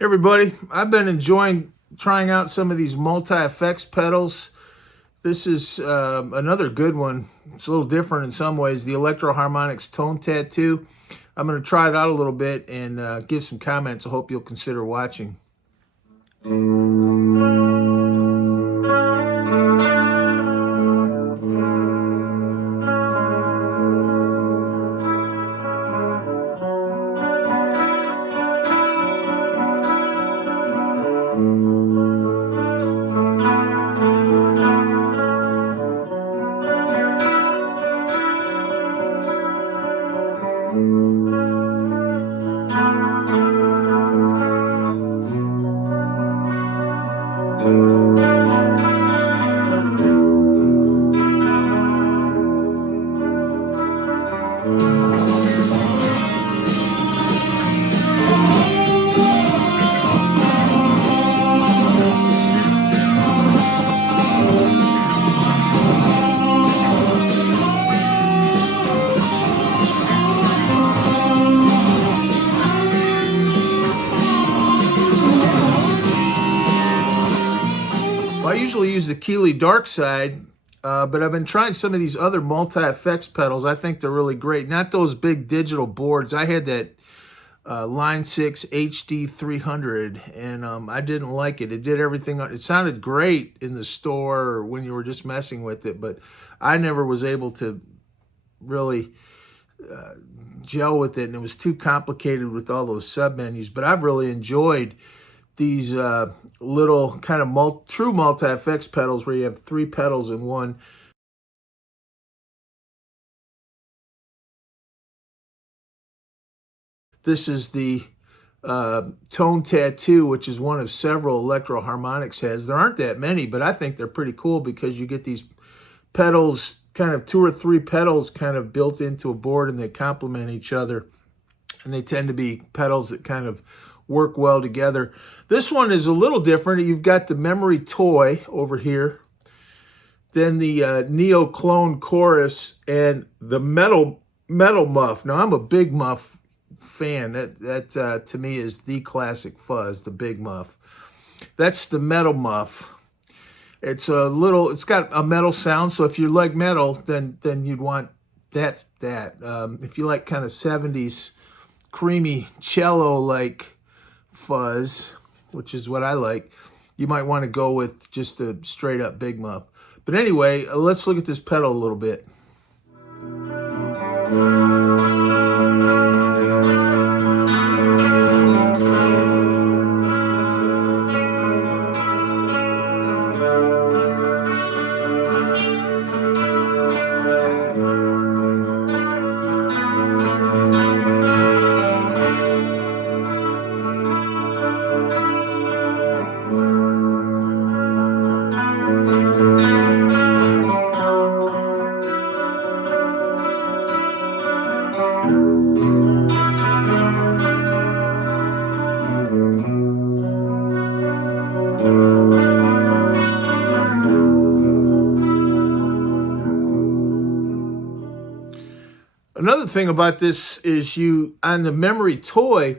Hey everybody, I've been enjoying trying out some of these multi-effects pedals. This is another good one. It's a little different in some ways, the Electro Harmonix Tone Tattoo. I'm going to try it out a little bit and give some comments. I hope you'll consider watching. I usually use the Keeley Dark Side, but I've been trying some of these other multi-effects pedals. I think they're really great. Not those big digital boards. I had that Line 6 HD 300, and I didn't like it. It did everything. It sounded great in the store or when you were just messing with it, but I never was able to really gel with it, and it was too complicated with all those sub-menus. But I've really enjoyed these little kind of true multi-effects pedals where you have 3 pedals in one. This is the Tone Tattoo, which is one of several Electro Harmonix has. There aren't that many, but I think they're pretty cool because you get these pedals, kind of 2 or 3 pedals kind of built into a board, and they complement each other. And they tend to be pedals that kind of work well together. This one is a little different. You've got the Memory Toy over here, then the Neo Clone Chorus, and the Metal Muff. Now, I'm a Big Muff fan. That to me is the classic fuzz, the Big Muff. That's the Metal Muff. It's got a metal sound, so if you like metal, then you'd want that. If you like kind of 70s creamy cello-like fuzz, which is what I like, you might want to go with just a straight up Big Muff. But anyway, let's look at this pedal a little bit. Another thing about this is on the Memory Toy,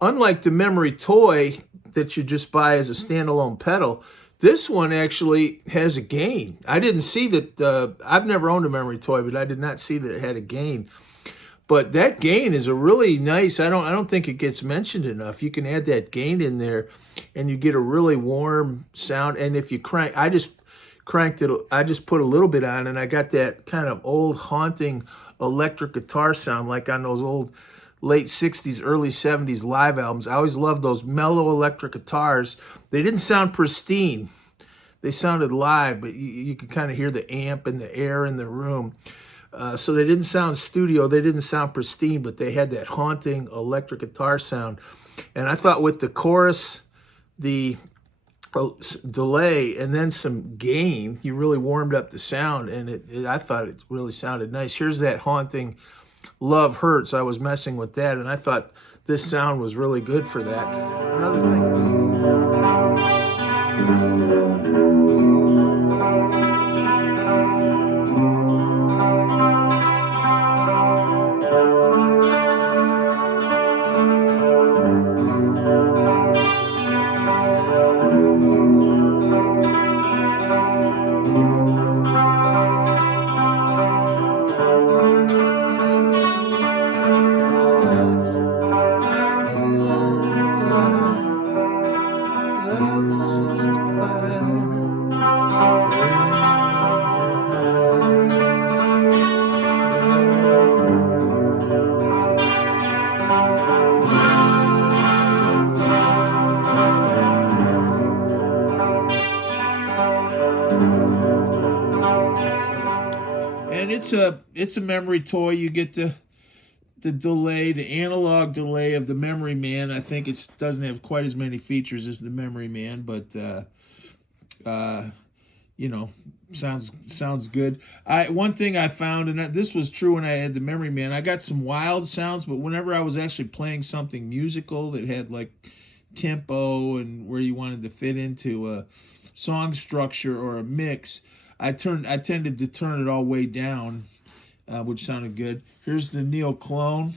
unlike the Memory Toy that you just buy as a standalone pedal, this one actually has a gain. I didn't see that, I've never owned a Memory Toy, but I did not see that it had a gain. But that gain is a really nice, I don't think it gets mentioned enough. You can add that gain in there and you get a really warm sound. And if you crank, I just cranked it, I just put a little bit on and I got that kind of old haunting electric guitar sound like on those old late 60s, early 70s live albums. I always loved those mellow electric guitars. They didn't sound pristine. They sounded live, but you could kind of hear the amp and the air in the room. So they didn't sound studio. They didn't sound pristine, but they had that haunting electric guitar sound. And I thought with the chorus, the delay, and then some gain, you really warmed up the sound, and I thought it really sounded nice. Here's that haunting Love Hurts. I was messing with that, and I thought this sound was really good for that. Another thing. a memory toy. You get the delay, the analog delay of the Memory Man. I think it doesn't have quite as many features as the Memory Man, but you know, sounds good. One thing I found, and this was true when I had the Memory Man, I got some wild sounds, but whenever I was actually playing something musical that had like tempo and where you wanted to fit into a song structure or a mix, I tended to turn it all way down, which sounded good. Here's the Neo Clone.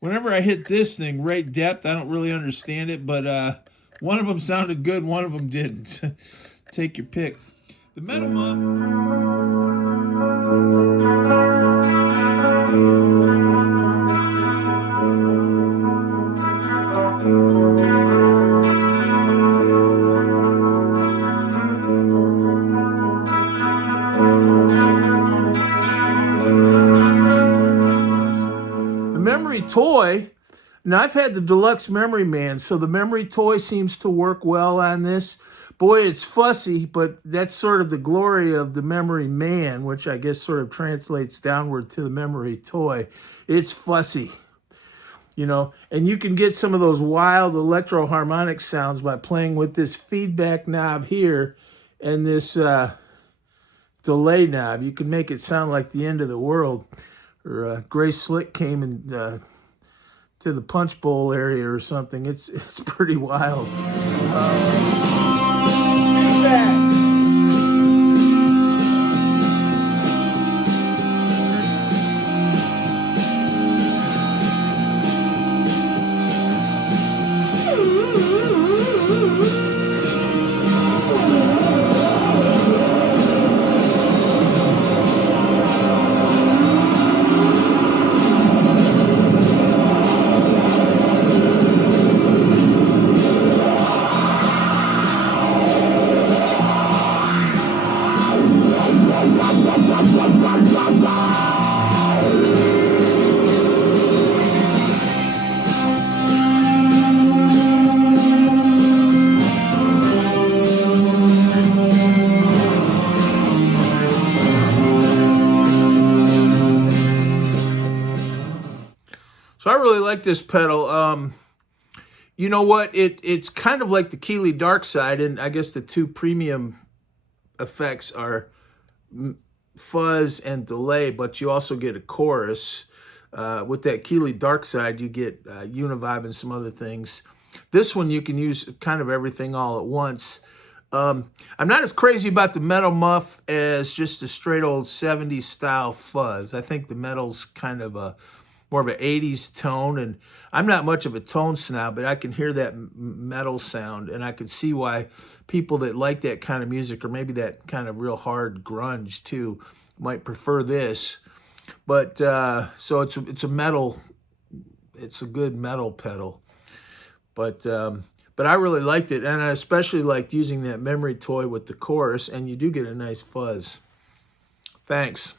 Whenever I hit this thing, right depth, I don't really understand it, but one of them sounded good, one of them didn't. Take your pick. The Metal Muff. Memory Toy. Now, I've had the deluxe Memory Man, so the Memory Toy seems to work well on this. Boy, it's fussy, but that's sort of the glory of the Memory Man, which I guess sort of translates downward to the Memory Toy. It's fussy, you know, and you can get some of those wild Electro Harmonix sounds by playing with this feedback knob here and this delay knob. You can make it sound like the end of the world. Or Grace Slick came in to the Punch Bowl area or something. It's pretty wild. So I really like this pedal. You know what? It's kind of like the Keeley Dark Side, and I guess the two premium effects are fuzz and delay, but you also get a chorus. With that Keeley Dark Side, you get univibe and some other things. This one, you can use kind of everything all at once. I'm not as crazy about the Metal Muff as just a straight old 70s style fuzz. I think the Metal's kind of more of an 80s tone, and I'm not much of a tone snob, but I can hear that metal sound, and I can see why people that like that kind of music, or maybe that kind of real hard grunge too, might prefer this. But so it's a metal, it's a good metal pedal. But I really liked it, and I especially liked using that Memory Toy with the chorus, and you do get a nice fuzz. Thanks.